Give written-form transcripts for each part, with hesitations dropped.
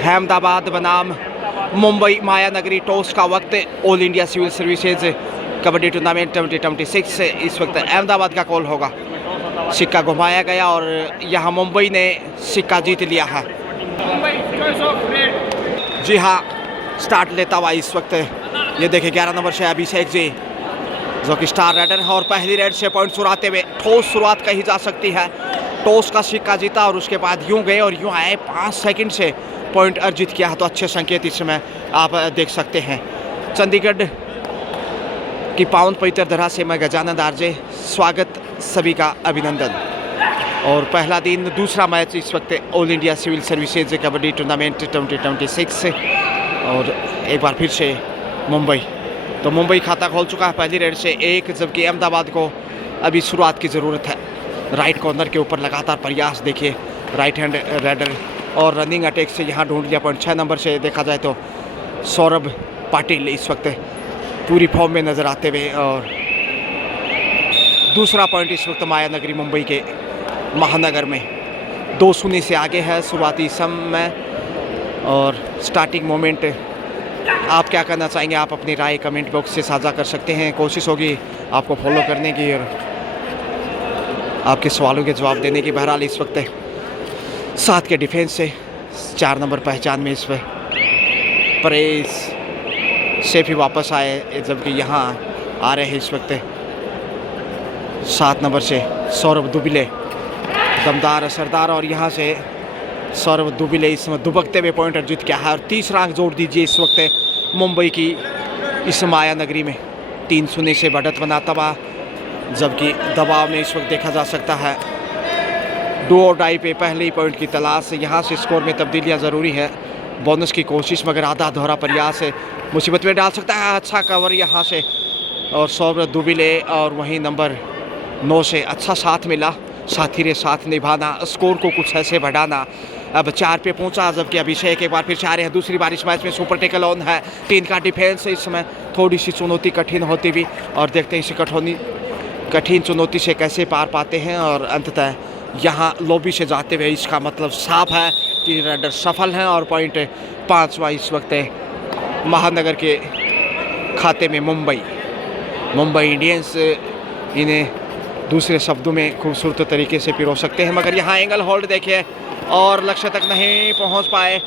अहमदाबाद बनाम मुंबई मायानगरी टॉस का वक्त all India civil services kabaddi tournament 2026 से इस वक्त अहमदाबाद का कॉल होगा। सिक्का घुमाया गया और यहाँ मुंबई ने सिक्का जीत लिया है। जी हाँ, स्टार्ट लेता हुआ इस वक्त ये देखे 11 नंबर से अभिषेक जी जो कि स्टार राइडर है और पहली रेड से पॉइंट चुराते हुए ठोस शुरुआत कही जा सकती है। टॉस का सिक्का जीता और उसके बाद यूं गए और यूं आए, 5 सेकंड से पॉइंट अर्जित किया है, तो अच्छे संकेत इस समय आप देख सकते हैं। चंडीगढ़ की पावन पवित्र धरा से मैं गजानंद आरजे, स्वागत सभी का अभिनंदन। और पहला दिन दूसरा मैच इस वक्त all India civil services kabaddi tournament 2026 से और एक बार फिर से मुंबई खाता खोल चुका है पहली रेड से 1, जबकि अहमदाबाद को अभी शुरुआत की ज़रूरत है। राइट कॉर्नर के ऊपर लगातार प्रयास देखिए, राइट हैंड रेडर और रनिंग अटैक से यहाँ ढूंढ लिया पॉइंट। 6 नंबर से देखा जाए तो सौरभ पाटिल इस वक्त पूरी फॉर्म में नज़र आते हुए और दूसरा पॉइंट इस वक्त मायानगरी मुंबई के महानगर में 2-0 से आगे है शुरुआती समय। और स्टार्टिंग मोमेंट आप क्या करना चाहेंगे, आप अपनी राय कमेंट बॉक्स से साझा कर सकते हैं। कोशिश होगी आपको फॉलो करने की और आपके सवालों के जवाब देने की। बहरहाल इस वक्त 7 के डिफेंस से 4 नंबर पहचान में इस पर परेश सेफ ही वापस आए, जबकि यहाँ आ रहे हैं इस वक्त 7 नंबर से सौरभ दुबिले, दमदार असरदार, और यहाँ से सौरभ दुबिले इसमें दुबकते हुए पॉइंट अर्जित किया है। और 30 अंक जोड़ दीजिए इस वक्त मुंबई की इस मायानगरी में 3-0 से बढ़त बनाता हुआ, जबकि दबाव में इस वक्त देखा जा सकता है डू और डाई पे पहले ही पॉइंट की तलाश। यहाँ से स्कोर में तब्दीलियाँ ज़रूरी है, बोनस की कोशिश, मगर आधा दोहरा प्रयास मुसीबत में डाल सकता है। अच्छा कवर यहाँ से और सौरभ दुबिले, और वहीं नंबर 9 से अच्छा साथ मिला, साथी रे साथ निभाना, स्कोर को कुछ ऐसे बढ़ाना। अब 4 पे पहुंचा, जबकि अभिषेक एक बार फिर से आ रहे हैं। दूसरी बार इस मैच में सुपर टेकल ऑन है। 3 का डिफेंस इस समय थोड़ी सी चुनौती कठिन होती हुई, और देखते हैं इसे कठिन चुनौती से कैसे पार पाते हैं। और अंततः यहाँ लॉबी से जाते हुए इसका मतलब साफ है कि राइडर सफल हैं और पॉइंट 5वां इस वक्त महानगर के खाते में मुंबई इंडियंस इन्हें दूसरे शब्दों में खूबसूरत तरीके से पिरो सकते हैं। मगर यहाँ एंगल होल्ड देखिए और लक्ष्य तक नहीं पहुँच पाए।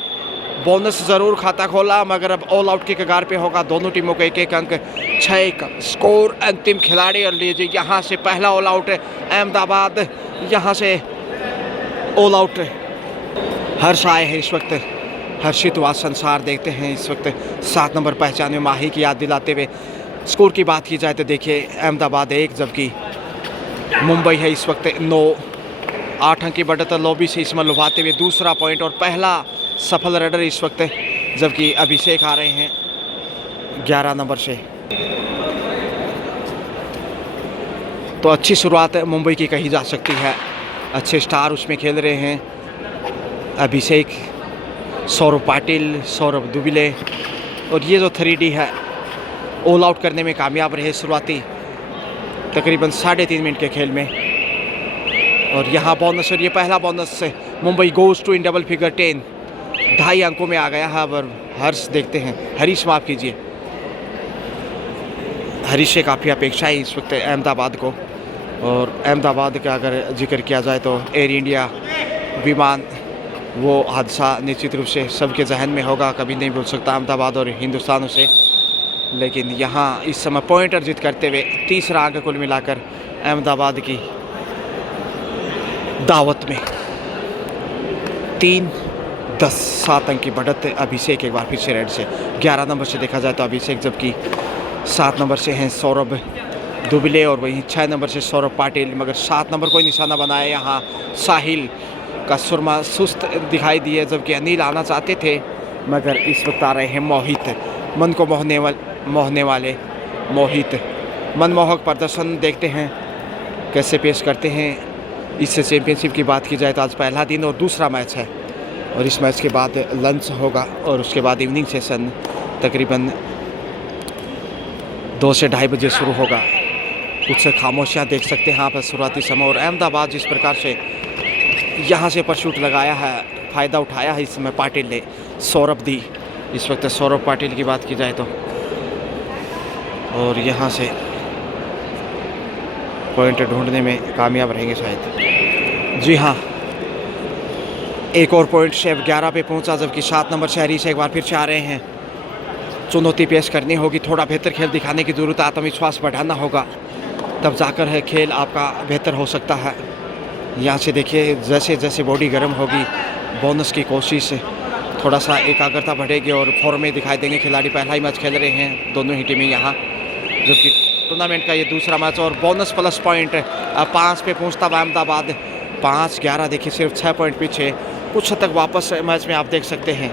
बोनस ज़रूर खाता खोला, मगर अब ऑल आउट की कगार पे होगा। दोनों टीमों को 1-1 अंक, 6 का स्कोर। अंतिम खिलाड़ी और लीजिए यहाँ से पहला ऑल आउट अहमदाबाद, यहाँ से ऑल आउट हर्ष आए हैं इस वक्त। हर्षित व संसार देखते हैं इस वक्त 7 नंबर पहचान में माही की याद दिलाते हुए। स्कोर की बात की जाए तो देखिए अहमदाबाद 1, जबकि मुंबई है इस वक्त 9। 8 अंक की बढ़त लॉबी से इसमें लुभाते हुए दूसरा पॉइंट और पहला सफल राइडर इस वक्त, जबकि अभिषेक आ रहे हैं 11 नंबर से। तो अच्छी शुरुआत मुंबई की कही जा सकती है, अच्छे स्टार उसमें खेल रहे हैं। अभिषेक, सौरभ पाटिल, सौरभ दुबिले, और ये जो 3D है ऑल आउट करने में कामयाब रहे शुरुआती तकरीबन 3.5 मिनट के खेल में। और यहाँ बोनस, और ये पहला बोनस से Mumbai goes to in double figure 10, 2.5 अंकों में आ गया है। अब हर्ष देखते हैं, हरीश माफ़ कीजिए, हरीश से काफ़ी अपेक्षाएं इस वक्त अहमदाबाद को। और अहमदाबाद का अगर जिक्र किया जाए तो एयर इंडिया विमान, वो हादसा निश्चित रूप से सबके जहन में होगा, कभी नहीं भूल सकता अहमदाबाद और हिंदुस्तान उसे। लेकिन यहाँ इस समय पॉइंट अर्जित करते हुए 3रा अंक कुल मिलाकर अहमदाबाद की दावत में 3-10, 7 अंक की बढ़त। अभिषेक एक बार फिर से रेड से 11 नंबर से देखा जाए तो अभिषेक, जबकि 7 नंबर से हैं सौरभ दुबिले और वहीं 6 नंबर से सौरभ पाटिल। मगर 7 नंबर को निशाना बनाया यहाँ साहिल का सुरमा सुस्त दिखाई दिए, जबकि अनिल आना चाहते थे, मगर इस वक्त आ रहे हैं मोहित, मन को मोहने वाले मोहित। मनमोहक प्रदर्शन देखते हैं कैसे पेश करते हैं। इस चैम्पियनशिप की बात की जाए तो आज पहला दिन और दूसरा मैच है, और इस मैच के बाद लंच होगा और उसके बाद इवनिंग सेशन तकरीबन 2 से 2:30 बजे शुरू होगा। कुछ खामोशियाँ देख सकते हैं आप शुरुआती समय। और अहमदाबाद जिस प्रकार से यहाँ से परशूट लगाया है, फ़ायदा उठाया है इसमें पाटिल ने, सौरभ दी इस वक्त सौरभ पाटिल की बात की जाए तो, और यहाँ से पॉइंट ढूंढने में कामयाब रहेंगे शायद। जी हाँ, एक और पॉइंट शेफ 11 पे पहुंचा, जबकि 7 नंबर से हरीश एक बार फिर से आ रहे हैं। चुनौती पेश करनी होगी, थोड़ा बेहतर खेल दिखाने की ज़रूरत, आत्मविश्वास बढ़ाना होगा, तब जाकर है खेल आपका बेहतर हो सकता है। यहाँ से देखिए जैसे जैसे बॉडी गर्म होगी, बोनस की कोशिश, थोड़ा सा एकाग्रता बढ़ेगी और फॉर्म में दिखाई देंगे खिलाड़ी। पहला ही मैच खेल रहे हैं दोनों ही टीमें यहाँ, जबकि टूर्नामेंट का ये दूसरा मैच, और बोनस प्लस पॉइंट 5 पे पहुँचता हुआ अहमदाबाद 5-11, देखिए सिर्फ 6 पॉइंट पीछे, कुछ हद तक वापस मैच में आप देख सकते हैं,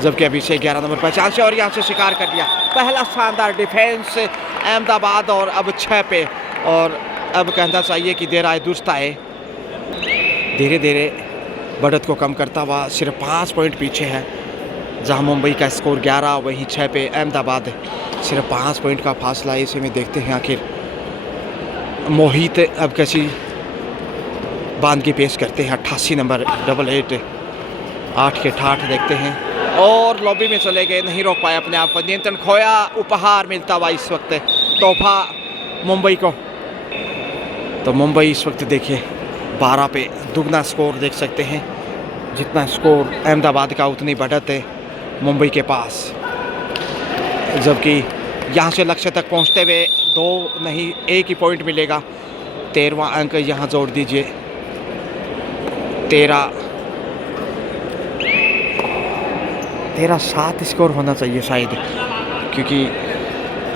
जबकि अभिषेक 11 नंबर पर चांस है और यहाँ से शिकार कर लिया। पहला शानदार डिफेंस अहमदाबाद, और अब 6 पे, और अब कहना चाहिए कि देर आए दुरुस्त आए, धीरे धीरे बढ़त को कम करता हुआ सिर्फ 5 पॉइंट पीछे है। जहां मुंबई का स्कोर 11, वहीं 6 पे अहमदाबाद, सिर्फ 5 पॉइंट का फासला है। इसे में देखते हैं आखिर मोहित अब कैसी बांध के पेश करते हैं। 88 नंबर 88, 8 के ठाठ देखते हैं, और लॉबी में चले गए, नहीं रोक पाए अपने आप को, नियंत्रण खोया। उपहार मिलता हुआ इस वक्त तोहफा मुंबई को, तो मुंबई इस वक्त देखिए 12 पे दुगना स्कोर देख सकते हैं, जितना स्कोर अहमदाबाद का उतनी बढ़त है मुंबई के पास, जबकि यहाँ से लक्ष्य तक पहुँचते हुए 2 नहीं 1 ही पॉइंट मिलेगा। 13वां अंक यहाँ जोड़ दीजिए, 13-7 स्कोर होना चाहिए शायद, क्योंकि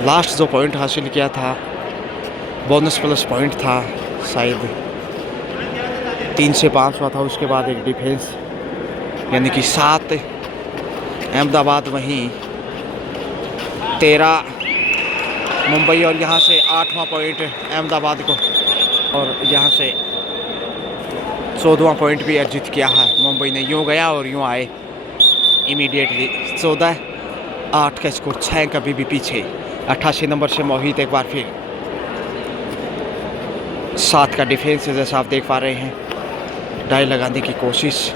लास्ट जो पॉइंट हासिल किया था बोनस प्लस पॉइंट था, शायद 3 से 5 हुआ था, उसके बाद एक डिफेंस, यानी कि 7 अहमदाबाद, वहीं 13 मुंबई, और यहाँ से 8वां पॉइंट अहमदाबाद को, और यहाँ से 14वां पॉइंट भी अर्जित किया है मुंबई ने। यूँ गया और यूँ आए इमीडिएटली, 14-8 का स्कोर, 6 कभी भी पीछे। 88 नंबर से मोहित एक बार फिर, 7 का डिफेंस है जैसा आप देख पा रहे हैं, डाई लगाने की कोशिश,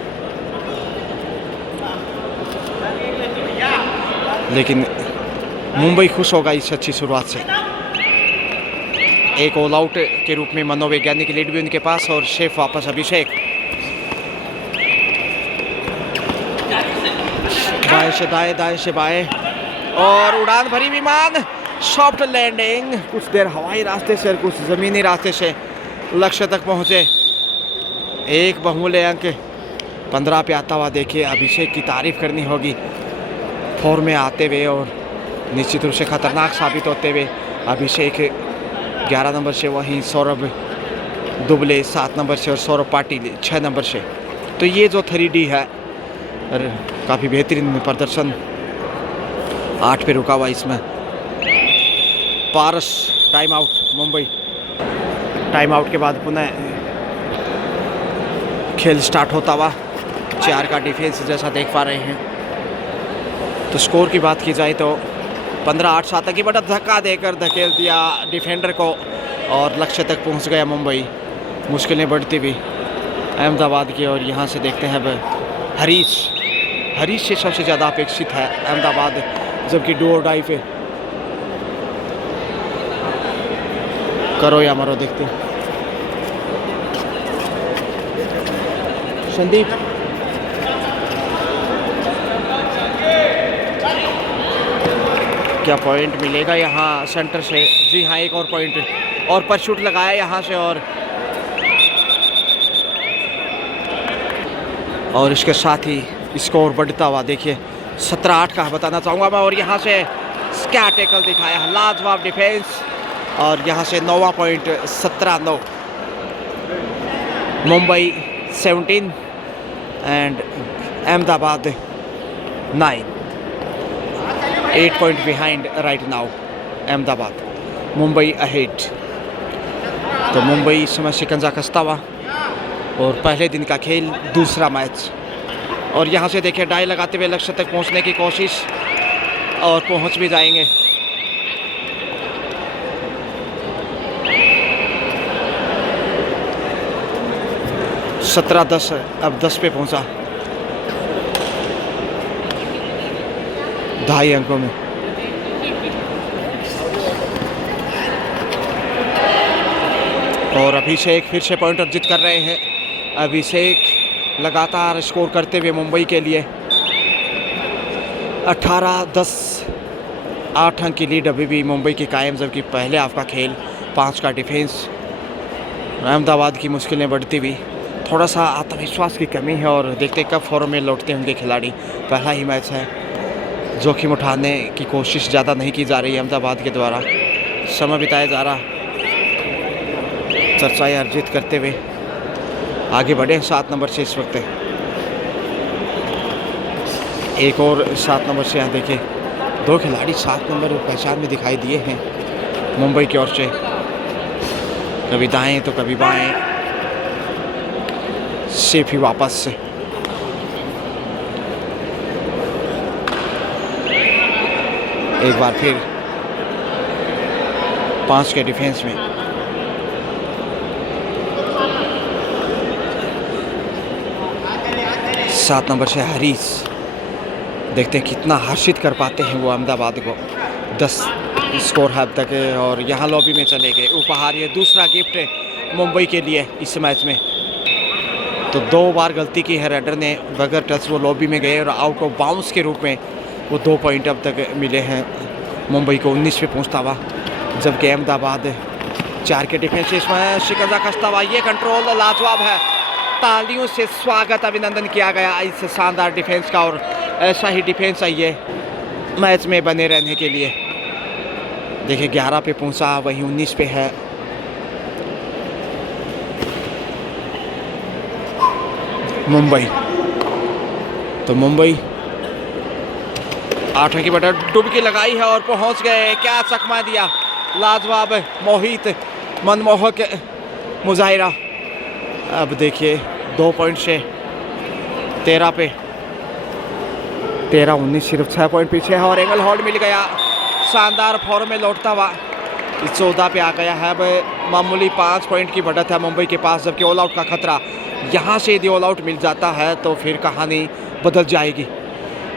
लेकिन मुंबई खुश होगा इस अच्छी शुरुआत से। एक ऑल आउट के रूप में मनोवैज्ञानिक लीड भी उनके पास, और शेफ वापस अभिषेक, बाएं से दाएं, दाएं से बाएं, और उड़ान भरी विमान, सॉफ्ट लैंडिंग, कुछ देर हवाई रास्ते से और कुछ ज़मीनी रास्ते से लक्ष्य तक पहुंचे। एक बहुमूल्य अंक 15 पे आता हुआ देखिए, अभिषेक की तारीफ करनी होगी, फॉर्म में आते हुए और निश्चित रूप से खतरनाक साबित होते हुए। अभिषेक 11 नंबर से, वहीं सौरभ दुबले 7 नंबर से, और सौरभ पाटिल 6 नंबर से। तो ये जो 3D है, काफ़ी बेहतरीन प्रदर्शन, 8 पे रुका हुआ इसमें। Paras time out, Mumbai time out के बाद पुनः खेल स्टार्ट होता हुआ, 4 का डिफेंस जैसा देख पा रहे हैं। तो स्कोर की बात की जाए तो 15-8 7 की बड़ा धक्का देकर धकेल दिया डिफेंडर को, और लक्ष्य तक पहुंच गया मुंबई, मुश्किलें बढ़ती हुई अहमदाबाद की। और यहाँ से देखते हैं अब हरीश से सबसे ज़्यादा अपेक्षित है अहमदाबाद, जबकि डू और डाई पे करो या मरो, देखते हैं। संदीप क्या पॉइंट मिलेगा यहाँ सेंटर से? जी हाँ, एक और पॉइंट, और परशूट लगाया यहाँ से, और इसके साथ ही स्कोर बढ़ता हुआ देखिए 17-8 का बताना चाहूँगा मैं। और यहाँ से क्या टैकल दिखाया, लाजवाब डिफेंस, और यहाँ से 9वां point, 17-9, Mumbai 17 and Ahmedabad 9, 8 point behind right now Ahmedabad, Mumbai ahead. तो मुंबई इस समय शिकंजा कसता हुआ, और पहले दिन का खेल दूसरा मैच, और यहाँ से देखिए डाई लगाते हुए लक्ष्य तक पहुँचने की कोशिश, और पहुँच भी जाएंगे। (17-10) अब 10 पे पहुँचा 2.5 अंकों में। और अभिषेक फिर से पॉइंट अर्जित कर रहे हैं। अभिषेक लगातार स्कोर करते हुए मुंबई के लिए 18-10 8 अंक की लीड अभी भी मुंबई की कायम, जबकि पहले हाफ का खेल 5 का डिफेंस। अहमदाबाद की मुश्किलें बढ़ती हुई, थोड़ा सा आत्मविश्वास की कमी है और देखते कब फॉर्म में लौटते होंगे खिलाड़ी। पहला ही मैच है, जोखिम उठाने की कोशिश ज़्यादा नहीं की जा रही है अहमदाबाद के द्वारा, समय बिताया जा रहा, चर्चाएं अर्जित करते हुए आगे बढ़े 7 नंबर से इस वक्त। एक और 7 नंबर से यहाँ देखिए 2 खिलाड़ी 7 नंबर पहचान में दिखाई दिए हैं मुंबई की ओर से, कभी दाएं तो कभी बाएं। सेफ ही वापस से एक बार फिर 5 के डिफेंस में। सात नंबर से हरीश, देखते हैं कितना हर्षित कर पाते हैं वो अहमदाबाद को। 10 स्कोर है अब तक और यहाँ लॉबी में चले गए। उपहार, ये दूसरा गिफ्ट है मुंबई के लिए इस मैच में। तो 2 बार गलती की है रेडर ने, बगैर टच वो लॉबी में गए और आउट ऑफ बाउंस के रूप में वो 2 पॉइंट अब तक मिले हैं मुंबई को 19 पे पहुँचता हुआ, जबकि अहमदाबाद 4 के डिफेंस। इसमें शिकंजा कसता हुआ, ये कंट्रोल लाजवाब है, तालियों से स्वागत अभिनंदन किया गया इस शानदार डिफेंस का। और ऐसा ही डिफेंस चाहिए मैच में बने रहने के लिए। देखिए 11 पे पहुंचा, वहीं 19 पे है। मुंबई, तो मुंबई 8 की बटा डुबकी लगाई है और पहुंच गए। क्या चकमा दिया, लाजवाब मोहित मनमोहक मुजाहिरा। अब देखिए 2 पॉइंट से 13 पे 13-19, सिर्फ 6 पॉइंट पीछे है और एंगल होल्ड मिल गया। शानदार फॉर्म में लौटता हुआ इस 14 पे आ गया है। अब मामूली 5 पॉइंट की बढ़त है मुंबई के पास, जबकि ऑल आउट का खतरा। यहाँ से यदि ऑल आउट मिल जाता है तो फिर कहानी बदल जाएगी,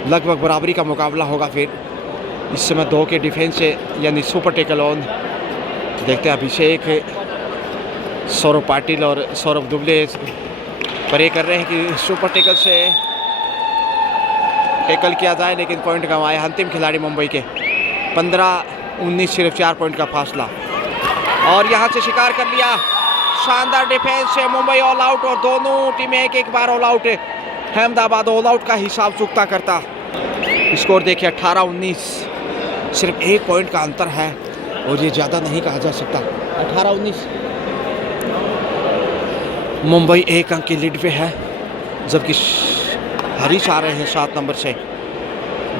लगभग बराबरी का मुकाबला होगा फिर। इस समय 2 के डिफेंस से यानी सुपर टेकल ऑन। देखते हैं अभिषेक, सौरभ पाटिल और सौरभ दुबले प्रे कर रहे हैं कि सुपर टेकल से टेकल किया जाए, लेकिन पॉइंट गंवाए अंतिम खिलाड़ी मुंबई के। 15-19, सिर्फ 4 पॉइंट का फासला और यहाँ से शिकार कर लिया। शानदार डिफेंस से मुंबई ऑल आउट और दोनों टीमें एक बार ऑल आउट है। अहमदाबाद ऑल आउट का हिसाब चुकता करता। स्कोर देखिए 18-19, सिर्फ 1 पॉइंट का अंतर है और ये ज़्यादा नहीं कहा जा सकता। 18-19, मुंबई 1 अंक की लीड पे है, जबकि हरीश आ रहे हैं 7 नंबर से।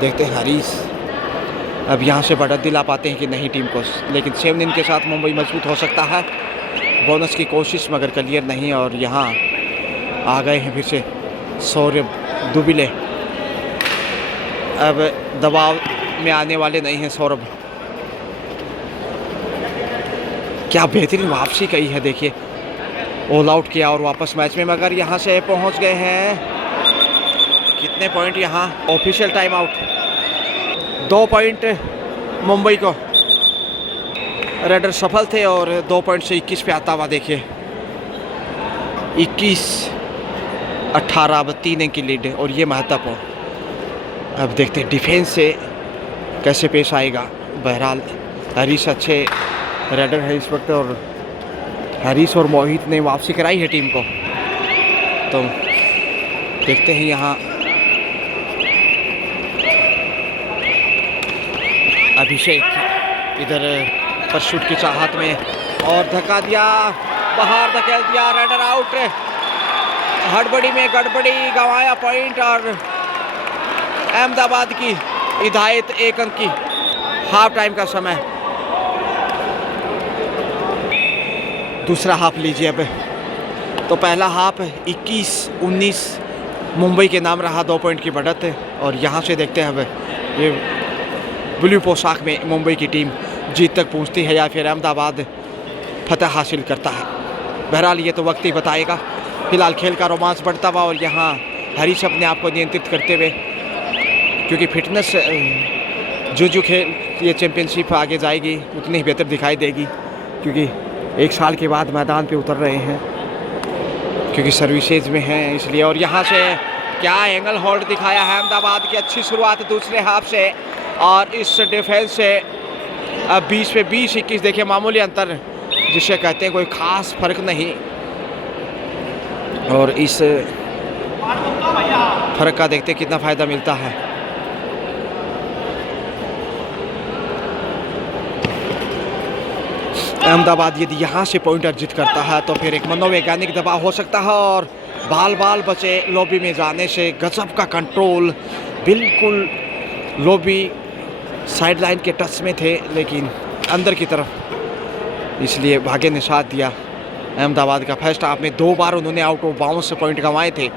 देखते हैं हरीश अब यहाँ से बढ़त दिला पाते हैं कि नहीं टीम को, लेकिन 7 दिन के साथ मुंबई मजबूत हो सकता है। बोनस की कोशिश मगर क्लियर नहीं, और यहाँ आ गए हैं फिर से सौरभ दुबले। अब दबाव में आने वाले नहीं हैं सौरभ। क्या बेहतरीन वापसी कही है, देखिए ऑल आउट किया और वापस मैच में, मगर यहाँ से पहुँच गए हैं। कितने पॉइंट यहाँ, official time out 2 point Mumbai को। रेडर सफल थे और 2 पॉइंट से 21 पे आता हुआ देखिए 21-18, अब 3 अंक की लीड है और ये महत्वपूर्ण। अब देखते हैं डिफेंस से कैसे पेश आएगा। बहरहाल हरीश अच्छे रेडर है इस वक्त और हरीश और मोहित ने वापसी कराई है टीम को। तो देखते हैं यहाँ अभिषेक इधर परशूट की चाहत में और धक्का दिया, बाहर धकेल दिया, रेडर आउट। हड़बड़ी में गड़बड़ी, गंवाया पॉइंट और अहमदाबाद की हिदायत 1 अंक की। हाफ टाइम का समय, दूसरा हाफ लीजिए। अब तो पहला हाफ 21-19 मुंबई के नाम रहा, 2 पॉइंट की बढ़त है। और यहाँ से देखते हैं अब ये ब्लू पोशाक में मुंबई की टीम जीत तक पहुँचती है या फिर अहमदाबाद फतह हासिल करता है। बहरहाल ये तो वक्त ही बताएगा। फिलहाल खेल का रोमांच बढ़ता हुआ और यहाँ हरीश अपने आप को नियंत्रित करते हुए, क्योंकि फिटनेस जो खेल ये चैम्पियनशिप आगे जाएगी उतनी ही बेहतर दिखाई देगी, क्योंकि 1 साल के बाद मैदान पे उतर रहे हैं, क्योंकि सर्विसेज में हैं इसलिए। और यहाँ से क्या एंगल होल्ड दिखाया है अहमदाबाद की, अच्छी शुरुआत दूसरे हाफ से। और इस डिफेंस से 20 पे 20, 21 देखिए मामूली अंतर जिसे कहते हैं, कोई ख़ास फर्क नहीं। और इस फर्क का देखते कितना फ़ायदा मिलता है। अहमदाबाद यदि यहाँ से पॉइंट अर्जित करता है तो फिर एक मनोवैज्ञानिक दबाव हो सकता है, और बाल बचे लॉबी में जाने से। गजब का कंट्रोल, बिल्कुल लॉबी साइड लाइन के टच में थे लेकिन अंदर की तरफ, इसलिए भाग्य ने साथ दिया। अहमदाबाद का फर्स्ट हाफ में 2 बार उन्होंने आउट ऑफ बाउंड्स से पॉइंट गंवाए थे।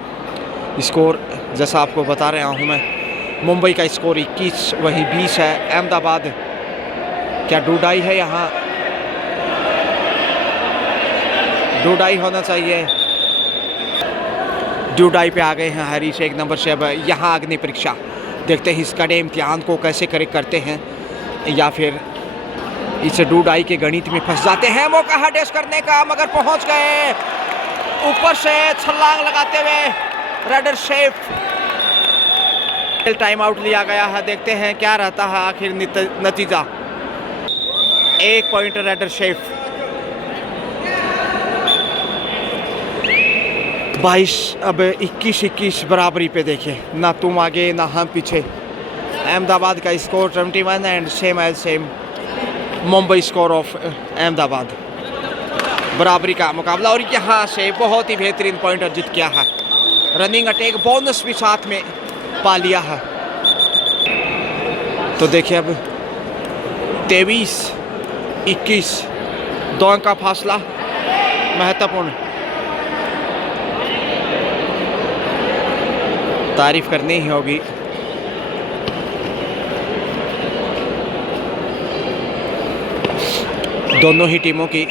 स्कोर जैसा आपको बता रहा हूँ मैं, मुंबई का स्कोर 21 वहीं 20 है। अहमदाबाद क्या डूडाई है यहाँ, डूडाई होना चाहिए। डूडाई पे आ गए हैं हरीश 1 नंबर से। अब यहाँ अग्नि परीक्षा देखते हैं, इस कड़े इम्तिहान को कैसे करेक्ट करते हैं, या फिर इस डूडाई के गणित में फंस जाते हैं। मौका है डैश करने का, मगर पहुंच गए ऊपर से छलांग लगाते हुए रेडर शेफ। टाइम आउट लिया गया है, देखते हैं क्या रहता है आखिर नतीजा। 1 पॉइंट रेडर शेफ। 22 अब 21-21 बराबरी पे देखे, ना तुम आगे ना हम पीछे। अहमदाबाद का score 21 and same as same Mumbai score of Ahmedabad. बराबरी का मुकाबला, और यहाँ से बहुत ही बेहतरीन पॉइंट अर्जित किया है। रनिंग अटैक बोनस भी साथ में पा लिया है। तो देखिए अब 23-21 2 अंक का फासला महत्वपूर्ण। तारीफ करनी ही होगी। दोनों ही टीमों की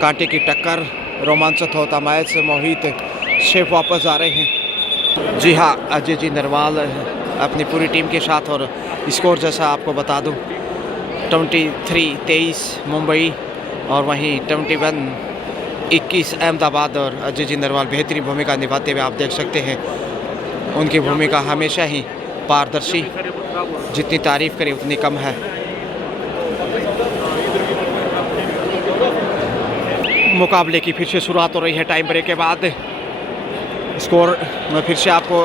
कांटे की टक्कर, रोमांचक होता मैच। मोहित शेफ वापस आ रहे हैं। जी हाँ, अजय जी नरवाल अपनी पूरी टीम के साथ। और स्कोर जैसा आपको बता दूं, 23-23 मुंबई, और वहीं 21-21 अहमदाबाद। और अजय जी नरवाल बेहतरीन भूमिका निभाते हुए आप देख सकते हैं। उनकी भूमिका हमेशा ही पारदर्शी, जितनी तारीफ करें उतनी कम है। मुकाबले की फिर से शुरुआत हो रही है टाइम ब्रेक के बाद। स्कोर मैं फिर से आपको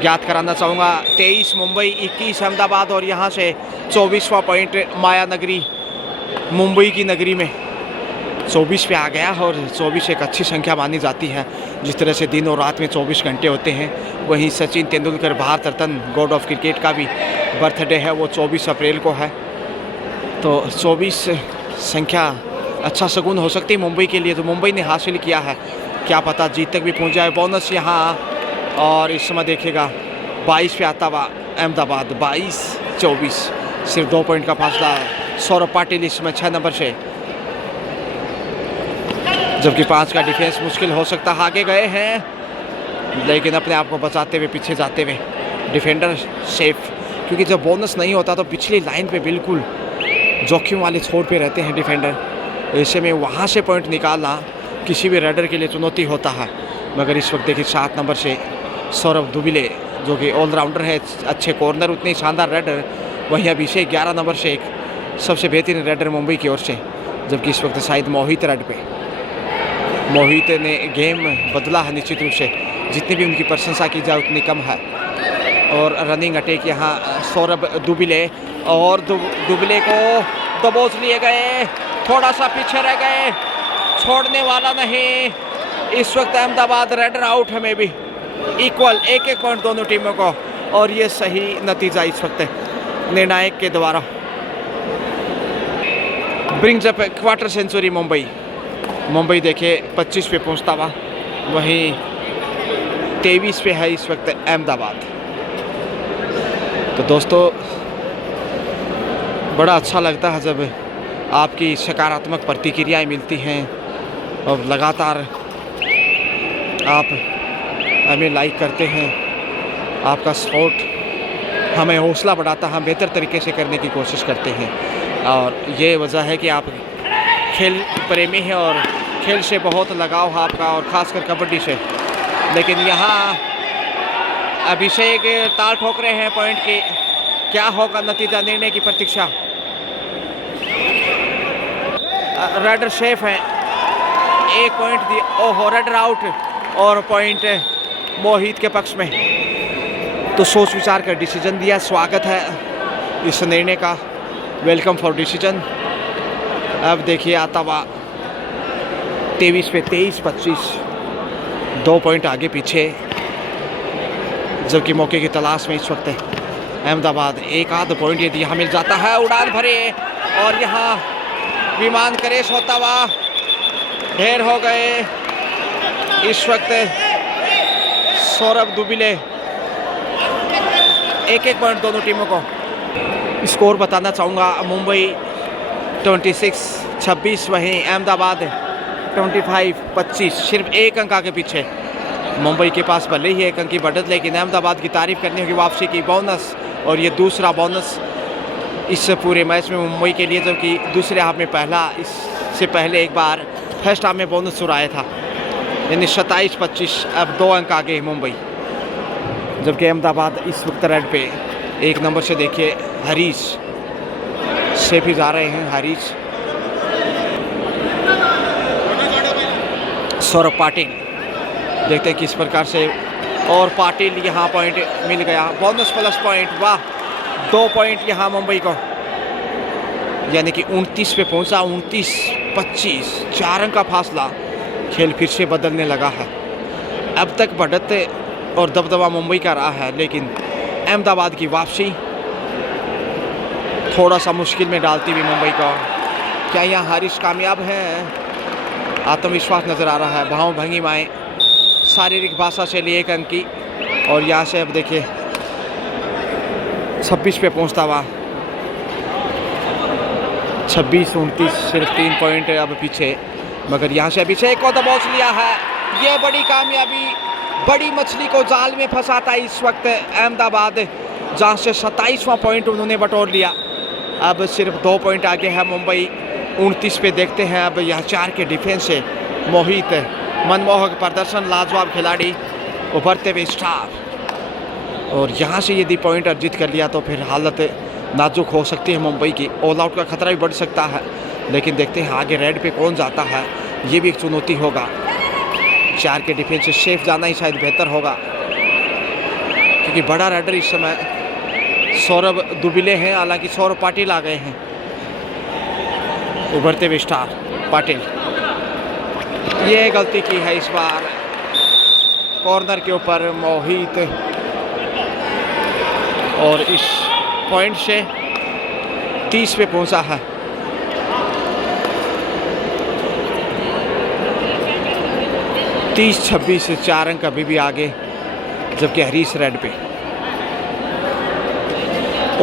ज्ञात कराना चाहूँगा, 23 मुंबई, 21 अहमदाबाद। और यहाँ से 24वां पॉइंट माया नगरी, मुंबई की नगरी में 24 पे आ गया। और 24 एक अच्छी संख्या मानी जाती है। जिस तरह से दिन और रात में 24 घंटे होते हैं, वहीं Sachin Tendulkar Bharat Ratna God of cricket का भी बर्थडे है, वो 24 अप्रैल को है। तो 24 संख्या अच्छा शगुन हो सकती है मुंबई के लिए, तो मुंबई ने हासिल किया है। क्या पता जीत तक भी पहुंच जाए। बोनस यहाँ, और इस समय देखिएगा 22 पे आता हुआ अहमदाबाद। 22-24 सिर्फ 2 पॉइंट का फासला। सौरभ पाटिल इस समय 6 नंबर से, जबकि 5 का डिफेंस मुश्किल हो सकता है। आगे गए हैं लेकिन अपने आप को बचाते हुए पीछे जाते हुए डिफेंडर सेफ, क्योंकि जब बोनस नहीं होता तो पिछली लाइन पे बिल्कुल जोखिम वाले छोर पे रहते हैं डिफेंडर। ऐसे में वहाँ से पॉइंट निकालना किसी भी रेडर के लिए चुनौती होता है। मगर इस वक्त देखिए 7 नंबर से सौरभ दुबिले, जो कि ऑलराउंडर है, अच्छे कॉर्नर, उतने शानदार रेडर। वहीं अभिषेक 11 नंबर से एक सबसे बेहतरीन रेडर मुंबई की ओर से, जबकि इस वक्त शायद मोहित रेड पे। मोहित ने गेम बदला है निश्चित रूप से, जितनी भी उनकी प्रशंसा की जाए उतनी कम है। और रनिंग अटैक यहाँ सौरभ दुबिले, और दुबिले को दबोच लिए गए, थोड़ा सा पीछे रह गए, छोड़ने वाला नहीं। इस वक्त अहमदाबाद रेडर आउट है, में भी इक्वल 1-1 पॉइंट दोनों टीमों को। और ये सही नतीजा इस वक्त निर्णायक के द्वारा brings up quarter century Mumbai. Mumbai देखिए 25 पे पहुंचता हुआ, वहीं 23 पे है इस वक्त अहमदाबाद। तो दोस्तों बड़ा अच्छा लगता है जब आपकी सकारात्मक प्रतिक्रियाएं मिलती हैं, और लगातार आप हमें लाइक करते हैं। आपका सपोर्ट हमें हौसला बढ़ाता है, हम बेहतर तरीके से करने की कोशिश करते हैं। और ये वजह है कि आप खेल प्रेमी हैं और खेल से बहुत लगाव है आपका, और ख़ासकर कबड्डी से। लेकिन यहाँ अभिषेक ताल ठोक रहे हैं पॉइंट की, क्या होगा नतीजा, निर्णय की प्रतीक्षा। रेडर शेफ हैं, 1 पॉइंट दिए। ओहो, रेडर आउट और पॉइंट मोहित के पक्ष में। तो सोच विचार कर डिसीजन दिया, स्वागत है इस निर्णय का, वेलकम फॉर डिसीजन। अब देखिए आता हुआ 23 पे 23-25, 2 पॉइंट आगे पीछे, जबकि मौके की तलाश में इस वक्त अहमदाबाद। एक आध पॉइंट यदि यहाँ मिल जाता है, उड़ान भरे और यहाँ विमान क्रेश होता हुआ ढेर हो गए इस वक्त सौरभ दुबिले। 1-1 पॉइंट दोनों टीमों को। स्कोर बताना चाहूँगा, मुंबई 26-26, वहीं अहमदाबाद 25-25, सिर्फ 1 अंक आगे पीछे। मुंबई के पास भले ही 1 अंक की बढ़त, लेकिन अहमदाबाद की तारीफ करनी होगी वापसी की बोनस, और ये दूसरा बोनस इस पूरे मैच में मुंबई के लिए, जबकि दूसरे हाफ में पहला, इससे पहले एक बार फर्स्ट हाफ में बोनस चुराया था। यानी 27-25, अब 2 अंक आगे है मुंबई। जबकि अहमदाबाद इस वक्त रेड पे 1 नंबर से देखिए हरीश से भी जा रहे हैं, हरीश, सौरभ पाटिल, देखते हैं किस प्रकार से। और पाटिल यहाँ पॉइंट मिल गया, बोनस प्लस पॉइंट, वाह, 2 पॉइंट यहाँ मुंबई को, यानी कि 29 पे पहुँचा। 29-25, 4 अंक का फासला, खेल फिर से बदलने लगा है। अब तक बढ़त और दबदबा मुंबई का रहा है, लेकिन अहमदाबाद की वापसी थोड़ा सा मुश्किल में डालती हुई मुंबई को। क्या यहाँ हारिस कामयाब हैं? आत्मविश्वास नज़र आ रहा है, भाव भंगिमाएँ, शारीरिक भाषा से लिए 1 अंक की, और यहाँ से अब देखिए 26 पे पहुँचता हुआ 26-29, सिर्फ 3 पॉइंट अब पीछे। मगर यहाँ से अभिषेक को दबोच लिया है, ये बड़ी कामयाबी, बड़ी मछली को जाल में फंसाता है इस वक्त अहमदाबाद, जहाँ से 27वां पॉइंट उन्होंने बटोर लिया। अब सिर्फ 2 पॉइंट आगे है मुंबई। 29 पे देखते हैं अब यहाँ 4 के डिफेंस से मोहित, मनमोहक प्रदर्शन, लाजवाब खिलाड़ी, उभरते हुए स्टार, और यहाँ से यदि पॉइंट अर्जित कर लिया तो फिर हालत नाजुक हो सकती है मुंबई की, ऑल आउट का खतरा भी बढ़ सकता है। लेकिन देखते हैं आगे रेड पे कौन जाता है, ये भी एक चुनौती होगा। 4 के डिफेंस से सेफ जाना ही शायद बेहतर होगा, क्योंकि बड़ा रेडर इस समय सौरभ दुबिले हैं, हालांकि सौरभ पाटिल आ गए हैं, उभरते हुए स्टार पाटिल। ये गलती की है इस बार, कॉर्नर के ऊपर मोहित, और इस पॉइंट से 30 पे पहुंचा है। तीस 26 से 4 अंक अभी भी आगे, जबकि हरीश रेड पे।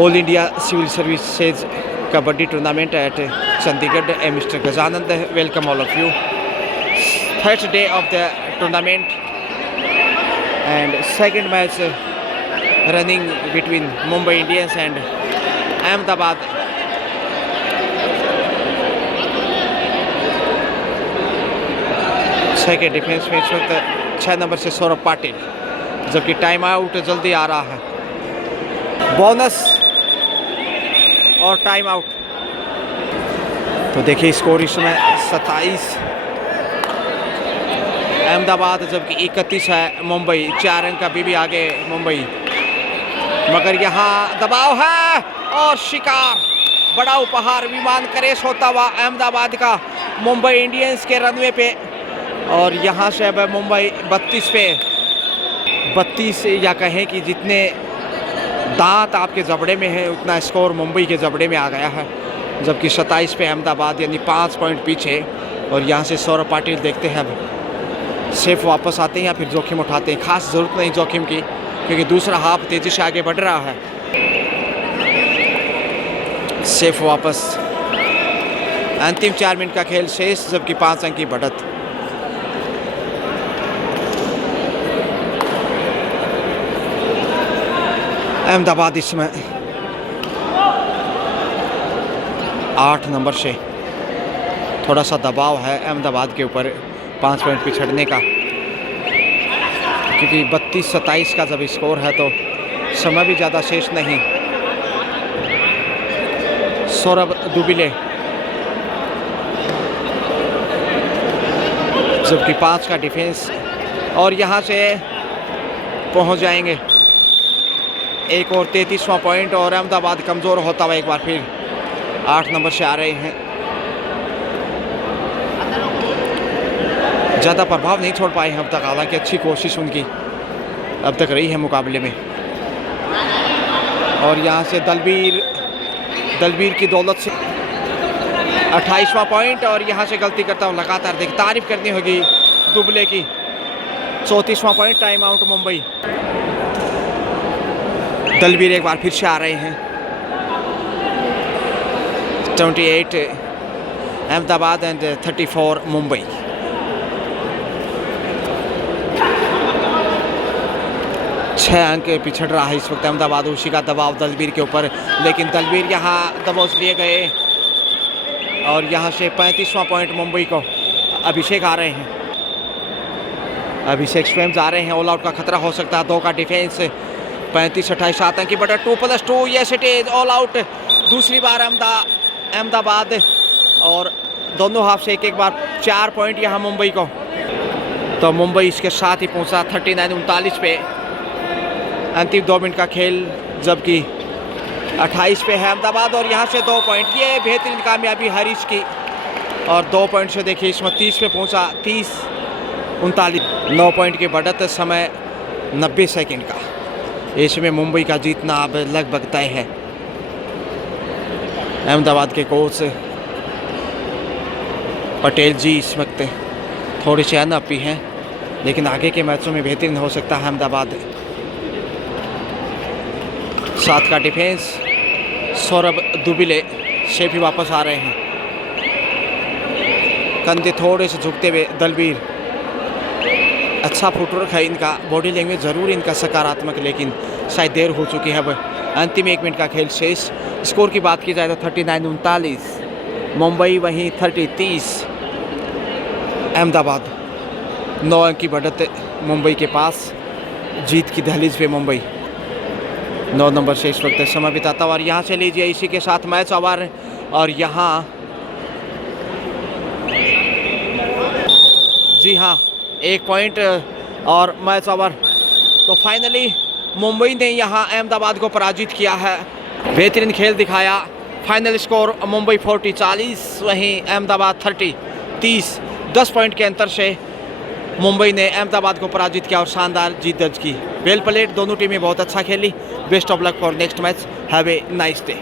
All India civil services kabaddi tournament at Chandigarh, mister Gajanand, welcome all of you. First day of the tournament and second match running between Mumbai Indians and Ahmedabad. Second defence में इस वक्त 6 नंबर से सौरभ पाटिल, जबकि टाइम आउट जल्दी आ रहा है, bonus और time out. तो देखिए स्कोर इस समय 27 अहमदाबाद, जबकि 31 है मुंबई। 4 अंक अभी भी आगे मुंबई, मगर यहाँ दबाव है और शिकार, बड़ा उपहार, विमान क्रैश होता हुआ अहमदाबाद का मुंबई इंडियंस के रनवे पे। और यहाँ से अब मुंबई 32 पे 32, या कहें कि जितने दांत आपके जबड़े में है उतना स्कोर मुंबई के जबड़े में आ गया है, जबकि 27 पे अहमदाबाद, यानी 5 पॉइंट पीछे। और यहाँ से सौरभ पाटिल देखते हैं अब सेफ वापस आते हैं या फिर जोखिम उठाते हैं। खास ज़रूरत नहीं जोखिम की, क्योंकि दूसरा हाफ तेज़ी से आगे बढ़ रहा है। सेफ वापस, अंतिम 4 मिनट का खेल शेष, जबकि 5 अंक की बढ़त। अहमदाबाद इसमें 8 नंबर से थोड़ा सा दबाव है अहमदाबाद के ऊपर 5 पॉइंट पिछड़ने का, क्योंकि 32-27 का जब स्कोर है तो समय भी ज़्यादा शेष नहीं। सौरभ दुबिले जबकि 5 का डिफेंस, और यहाँ से पहुँच जाएंगे। एक और 33वां पॉइंट और अहमदाबाद कमज़ोर होता हुआ एक बार फिर 8 नंबर से आ रहे हैं। ज़्यादा प्रभाव नहीं छोड़ पाए हैं अब तक, हालांकि अच्छी कोशिश उनकी अब तक रही है मुकाबले में। और यहाँ से दलबीर की दौलत से 28वां पॉइंट, और यहाँ से गलती करता हूँ लगातार, देख तारीफ करनी होगी दुबले की। 34वां point, time out Mumbai. Dalbir एक बार फिर से आ रहे हैं। 28 अहमदाबाद एंड 34 मुंबई। छः अंक पिछड़ रहा है इस वक्त अहमदाबाद, उसी का दबाव दलबीर के ऊपर, लेकिन दलबीर यहाँ दबोच लिए गए। और यहाँ से 35वां पॉइंट मुंबई को। अभिषेक आ रहे हैं, अभिषेक स्वयं आ रहे हैं। ऑल आउट का खतरा हो सकता है। 2 का डिफेंस, 35-28 7 अंक की बटा 2+2, yes it is all out. दूसरी बार अहमदाबाद, और दोनों हाफ से एक बार 4 पॉइंट यहाँ मुंबई को। तो मुंबई इसके साथ ही पहुँचा 39-39 पे। अंतिम 2 मिनट का खेल, जबकि 28 पे है अहमदाबाद, और यहाँ से 2 पॉइंट। ये बेहतरीन कामयाबी हरीश की, और 2 पॉइंट से देखिए इसमें 30 पे पहुँचा। 30-39, 9 पॉइंट की बढ़त, समय 90 सेकंड का। इसमें मुंबई का जीतना अब लगभग तय है। अहमदाबाद के कोच पटेल जी इस वक्त थोड़े से अनअपी हैं, लेकिन आगे के मैचों में बेहतरीन हो सकता है अहमदाबाद। 7 का डिफेंस, सौरभ दुबिले से भी वापस आ रहे हैं। कंधे थोड़े से झुकते हुए दलबीर, अच्छा फुटवर्क है इनका, बॉडी लैंग्वेज ज़रूर इनका सकारात्मक, लेकिन शायद देर हो चुकी है। अब अंतिम 1 मिनट का खेल शेष। स्कोर की बात की जाए तो 39-39 मुंबई, वहीं 30-30 अहमदाबाद। 9 अंक की बढ़त मुंबई के पास, जीत की दहलीज पे मुंबई 9 नंबर से इस वक्त समय बिताता। और यहाँ से लीजिए इसी के साथ मैच ओवर, और यहाँ जी हाँ 1 पॉइंट और मैच ओवर। तो फाइनली मुंबई ने यहाँ अहमदाबाद को पराजित किया है। बेहतरीन खेल दिखाया। फाइनल स्कोर मुंबई 40-40, वहीं अहमदाबाद 30-30। 10 पॉइंट के अंतर से मुंबई ने अहमदाबाद को पराजित किया और शानदार जीत दर्ज की। वेल प्लेड, दोनों टीमें बहुत अच्छा खेली। Best of luck for next match. Have a nice day.